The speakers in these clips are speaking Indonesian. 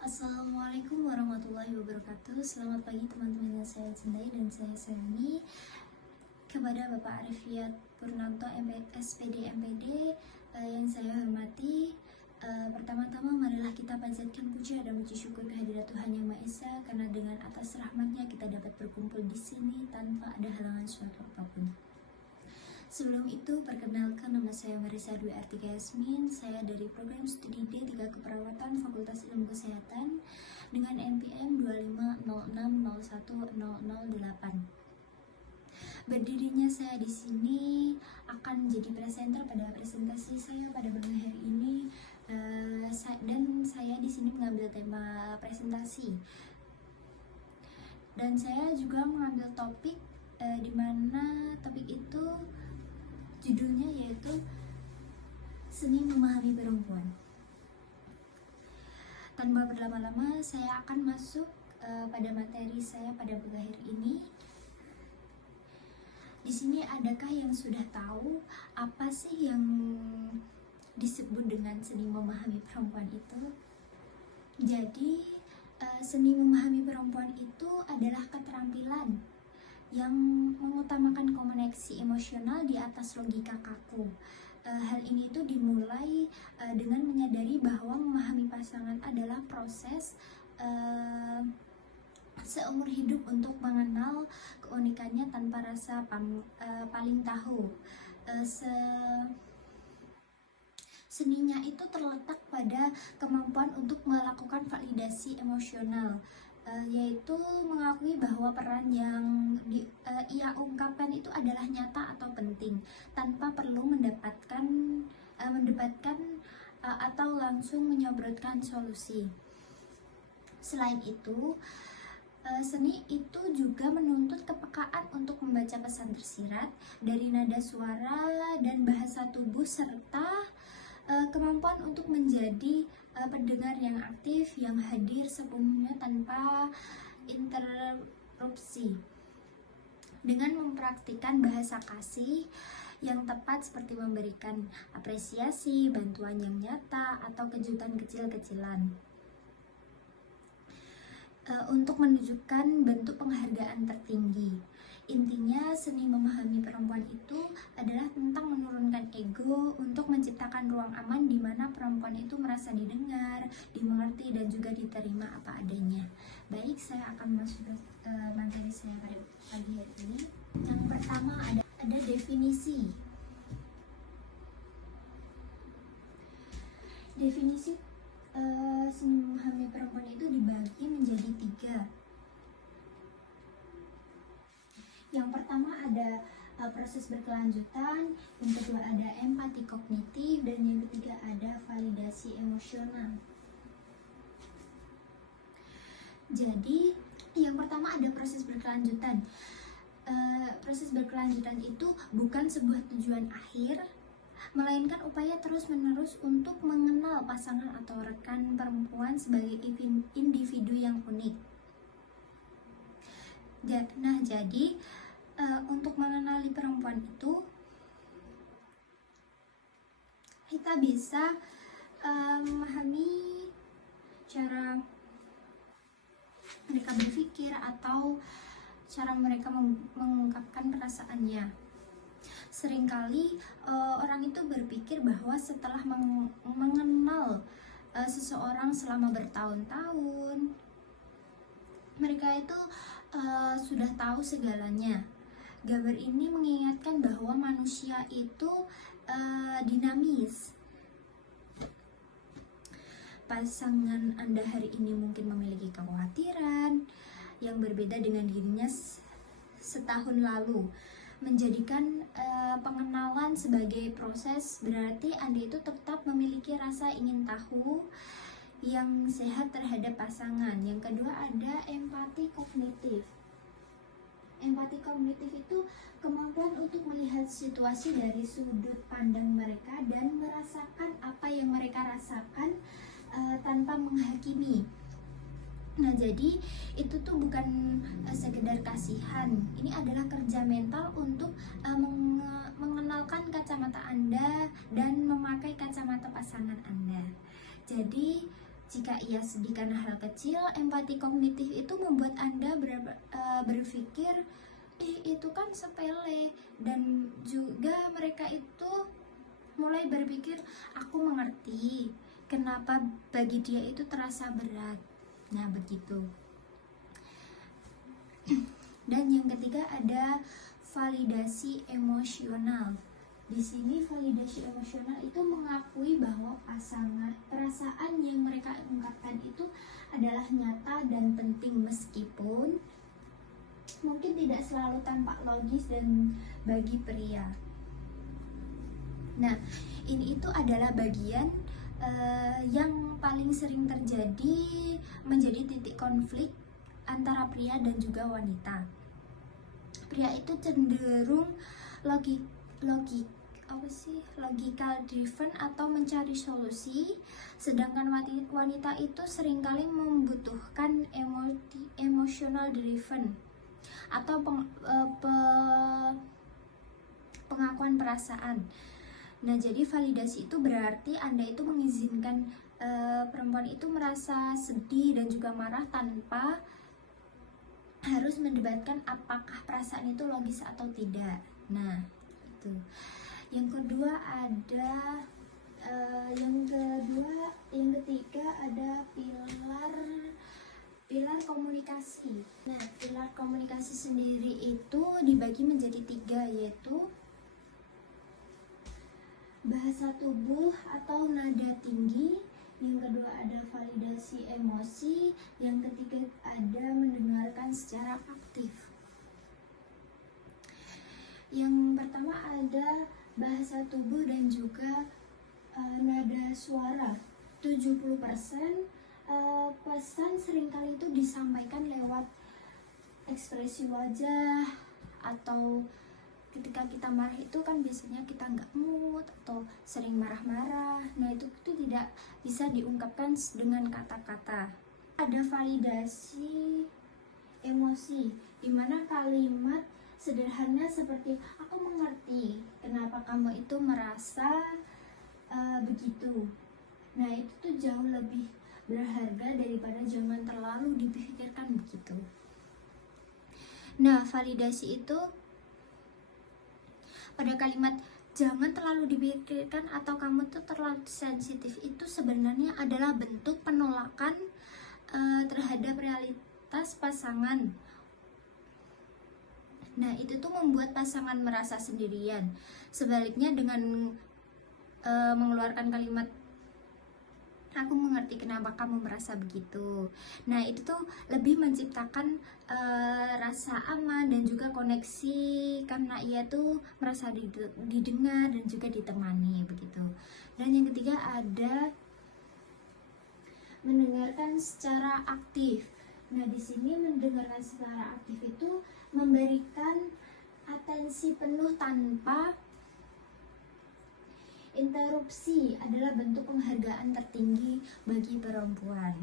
Assalamualaikum warahmatullahi wabarakatuh. Selamat pagi teman-teman yang saya cintai dan saya sayangi. Kepada Bapak Arifiyat Purnanto SPD MPD yang saya hormati, pertama-tama marilah kita panjatkan puja dan puji syukur kehadirat Tuhan Yang Maha Esa, karena dengan atas rahmat-Nya kita dapat berkumpul di sini tanpa ada halangan suatu apapun. Sebelum itu, perkenalkan, nama saya Marisa Dwi Artika Yasmin. Saya dari program studi D3 Keperawatan Fakultas Ilmu Kesehatan dengan NPM 2506010008. Berdirinya saya di sini akan menjadi presenter pada presentasi saya pada malam hari ini, dan saya di sini mengambil tema presentasi. Dan saya juga mengambil topik di mana topik itu judulnya yaitu Seni Memahami Perempuan. Tanpa berlama-lama, saya akan masuk pada materi saya pada pagi hari ini. Di sini adakah yang sudah tahu apa sih yang disebut dengan seni memahami perempuan itu? Jadi, seni memahami perempuan itu adalah keterampilan yang mengutamakan koneksi emosional di atas logika kaku. Hal ini itu dimulai dengan menyadari bahwa memahami pasangan adalah proses seumur hidup untuk mengenal keunikannya tanpa rasa paling tahu. Seninya itu terletak pada kemampuan untuk melakukan validasi emosional, yaitu mengakui bahwa peran yang ia ungkapkan itu adalah nyata atau penting tanpa perlu mendebatkan atau langsung menyobrotkan solusi. Selain itu, seni itu juga menuntut kepekaan untuk membaca pesan tersirat dari nada suara dan bahasa tubuh, serta kemampuan untuk menjadi pendengar yang aktif, yang hadir sepenuhnya tanpa interupsi. Dengan mempraktikkan bahasa kasih yang tepat seperti memberikan apresiasi, bantuan yang nyata, atau kejutan kecil-kecilan, untuk menunjukkan bentuk penghargaan tertinggi. Intinya, seni memahami perempuan itu adalah tentang menurunkan ego untuk menciptakan ruang aman di mana perempuan itu merasa didengar, dimengerti, dan juga diterima apa adanya. Baik, saya akan masuk ke materi saya pada pagi hari ini. Yang pertama ada definisi. Definisi seni memahami perempuan itu dibagi menjadi 3. Yang pertama ada proses berkelanjutan, yang kedua ada empati kognitif, dan yang ketiga ada validasi emosional. Jadi, yang pertama ada proses berkelanjutan. Proses berkelanjutan itu bukan sebuah tujuan akhir, melainkan upaya terus-menerus untuk mengenal pasangan atau rekan perempuan sebagai individu yang unik. Nah, jadi untuk mengenali perempuan itu, kita bisa memahami cara mereka berpikir atau cara mereka mengungkapkan perasaannya. Seringkali orang itu berpikir bahwa setelah mengenal seseorang selama bertahun-tahun, mereka itu sudah tahu segalanya. Gambar ini mengingatkan bahwa manusia itu dinamis. Pasangan Anda hari ini mungkin memiliki kekhawatiran yang berbeda dengan dirinya setahun lalu. Menjadikan pengenalan sebagai proses, berarti Anda itu tetap memiliki rasa ingin tahu yang sehat terhadap pasangan. Yang kedua ada empati kognitif. Empati kognitif itu kemampuan untuk melihat situasi dari sudut pandang mereka dan merasakan apa yang mereka rasakan tanpa menghakimi. Nah, jadi itu tuh bukan sekedar kasihan. Ini adalah kerja mental untuk mengenalkan kacamata Anda dan memakai kacamata pasangan Anda. Jadi Jika ia sedih karena hal kecil, empati kognitif itu membuat Anda berpikir, itu kan sepele. Dan juga mereka itu mulai berpikir, aku mengerti kenapa bagi dia itu terasa berat. Nah, begitu. Dan yang ketiga ada validasi emosional. Di sini validasi emosional itu mengakui bahwa perasaan yang mereka ungkapkan itu adalah nyata dan penting, meskipun mungkin tidak selalu tampak logis dan bagi pria. Nah, ini itu adalah bagian yang paling sering terjadi, menjadi titik konflik antara pria dan juga wanita. Pria itu cenderung logical driven atau mencari solusi, sedangkan wanita itu seringkali membutuhkan emotional driven atau pengakuan perasaan. Nah, jadi validasi itu berarti Anda itu mengizinkan perempuan itu merasa sedih dan juga marah tanpa harus mendebatkan apakah perasaan itu logis atau tidak. Nah, itu. Yang ketiga ada pilar komunikasi. Nah, pilar komunikasi sendiri itu dibagi menjadi 3, yaitu bahasa tubuh atau nada tinggi, yang kedua ada validasi emosi, yang ketiga ada mendengarkan secara aktif. Yang pertama ada bahasa tubuh dan juga nada suara. 70% pesan seringkali itu disampaikan lewat ekspresi wajah, atau ketika kita marah itu kan biasanya kita nggak mood atau sering marah-marah. Nah, itu tidak bisa diungkapkan dengan kata-kata. Ada validasi emosi, dimana kalimat sederhana seperti aku mengerti kenapa kamu itu merasa begitu. Nah, itu tuh jauh lebih berharga daripada jangan terlalu dipikirkan begitu. Nah, validasi itu pada kalimat jangan terlalu dipikirkan atau kamu tuh terlalu sensitif itu sebenarnya adalah bentuk penolakan terhadap realitas pasangan. Nah, itu tuh membuat pasangan merasa sendirian. Sebaliknya dengan mengeluarkan kalimat aku mengerti kenapa kamu merasa begitu. Nah, itu tuh lebih menciptakan rasa aman dan juga koneksi, karena ia tuh merasa didengar dan juga ditemani begitu. Dan yang ketiga ada mendengarkan secara aktif. Nah, di sini mendengarkan secara aktif itu memberikan atensi penuh tanpa interupsi, adalah bentuk penghargaan tertinggi bagi perempuan.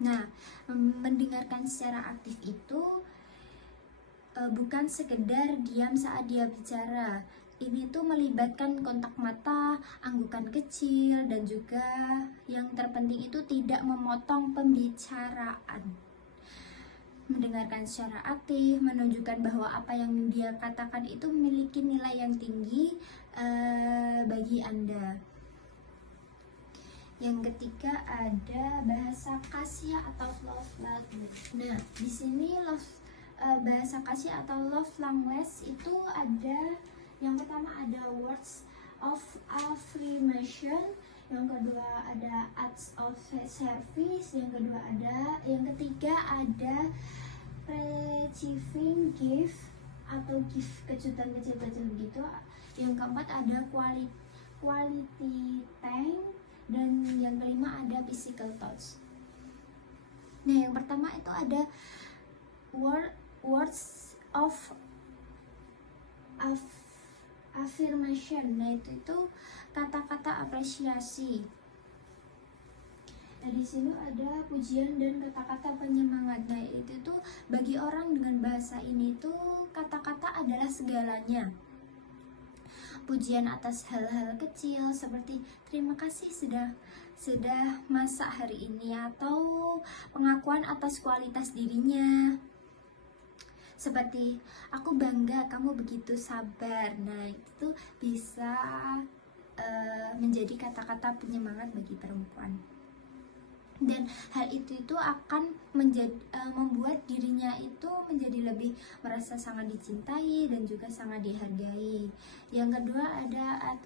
Nah, mendengarkan secara aktif itu bukan sekedar diam saat dia bicara. Ini tuh melibatkan kontak mata, anggukan kecil, dan juga yang terpenting itu tidak memotong pembicaraan. Mendengarkan secara aktif menunjukkan bahwa apa yang dia katakan itu memiliki nilai yang tinggi bagi Anda. Yang ketiga ada bahasa kasih atau love language. Nah, di sini bahasa kasih atau love language itu ada, yang pertama ada words of affirmation, yang kedua ada acts of service, yang ketiga ada receiving gift atau gift kejutan kecil-kecil begitu. Yang keempat ada quality time, dan yang kelima ada physical touch. Nah, yang pertama itu ada words of affirmation. Nah, itu kata-kata apresiasi. Nah, di sini ada pujian dan kata-kata penyemangat. Nah, itu tuh bagi orang dengan bahasa ini tuh kata-kata adalah segalanya. Pujian atas hal-hal kecil seperti terima kasih sudah sudah masak hari ini, atau pengakuan atas kualitas dirinya. Seperti, aku bangga kamu begitu sabar. Nah, itu bisa menjadi kata-kata penyemangat bagi perempuan. Dan hal itu akan membuat dirinya itu menjadi lebih merasa sangat dicintai dan juga sangat dihargai. Yang kedua ada act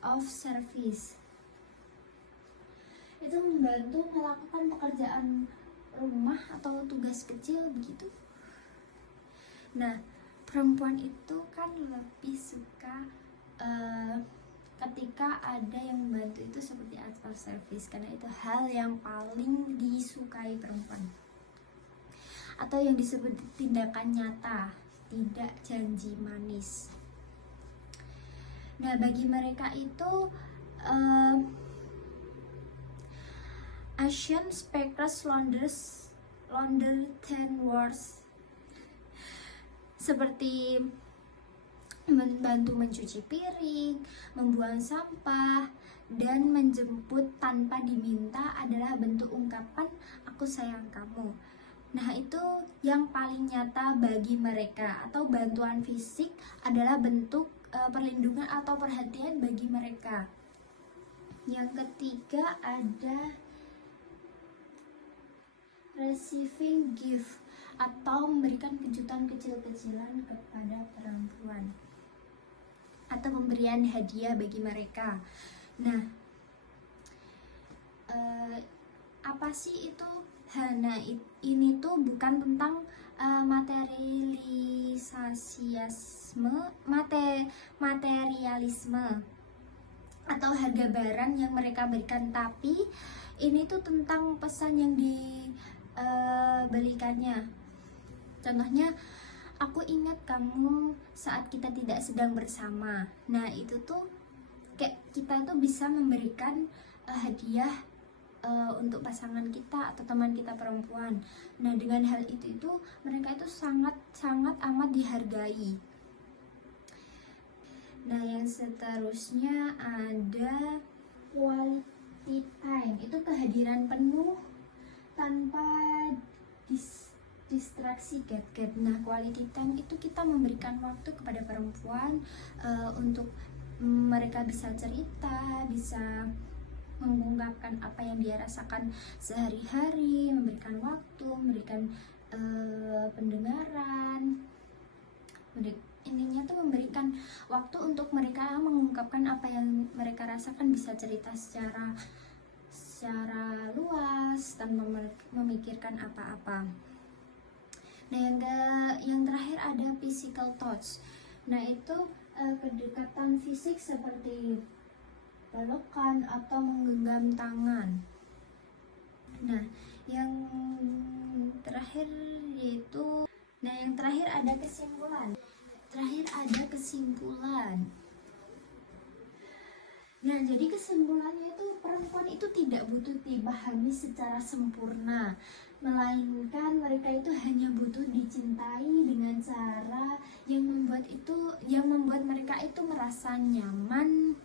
of service. Itu membantu melakukan pekerjaan rumah atau tugas kecil begitu. Nah, perempuan itu kan lebih suka ketika ada yang membantu itu seperti act of service, karena itu hal yang paling disukai perempuan, atau yang disebut tindakan nyata, tidak janji manis. Nah, bagi mereka itu action speaks louder than words, seperti membantu mencuci piring, membuang sampah, dan menjemput tanpa diminta adalah bentuk ungkapan aku sayang kamu. Nah, itu yang paling nyata bagi mereka. Atau bantuan fisik adalah bentuk perlindungan atau perhatian bagi mereka. Yang ketiga ada receiving gift, atau memberikan kejutan kecil-kecilan kepada perempuan, atau pemberian hadiah bagi mereka. Nah, apa sih itu? Nah, ini tuh bukan tentang materialisme atau harga barang yang mereka berikan, tapi ini tuh tentang pesan yang diberikannya. Contohnya, aku ingat kamu saat kita tidak sedang bersama. Nah, itu tuh kayak kita tuh bisa memberikan hadiah untuk pasangan kita atau teman kita perempuan. Nah, dengan hal itu mereka itu sangat amat dihargai. Nah, yang seterusnya ada quality time. Itu kehadiran penuh tanpa distraksi gadget. Nah, quality time itu kita memberikan waktu kepada perempuan untuk mereka bisa cerita, bisa mengungkapkan apa yang dia rasakan sehari-hari, memberikan waktu, memberikan pendengaran. Intinya tuh memberikan waktu untuk mereka mengungkapkan apa yang mereka rasakan, bisa cerita secara luas tanpa memikirkan apa-apa. Nah, yang terakhir ada physical touch. Nah, itu kedekatan fisik seperti pelukan atau menggenggam tangan. Nah, yang terakhir ada kesimpulan. Nah, jadi kesimpulannya itu perempuan itu tidak butuh dipahami secara sempurna, melainkan mereka itu hanya butuh dicintai dengan cara yang membuat mereka itu merasa nyaman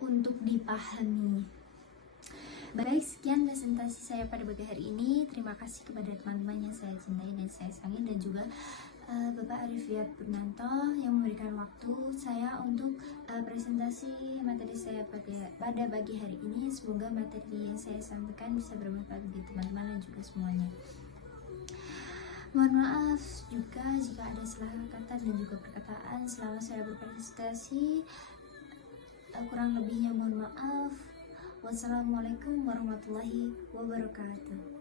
untuk dipahami. Baik, sekian presentasi saya pada pagi hari ini. Terima kasih kepada teman-teman yang saya cintai dan saya sayangi, dan juga Bapak Arifiyat Purnanto yang memberikan waktu saya untuk presentasi materi saya pada pagi hari ini. Semoga materi yang saya sampaikan bisa bermanfaat bagi teman-teman dan juga semuanya. Mohon maaf juga jika ada salah kata dan juga perkataan selama saya berpresentasi. Kurang lebihnya mohon maaf. Wassalamualaikum warahmatullahi wabarakatuh.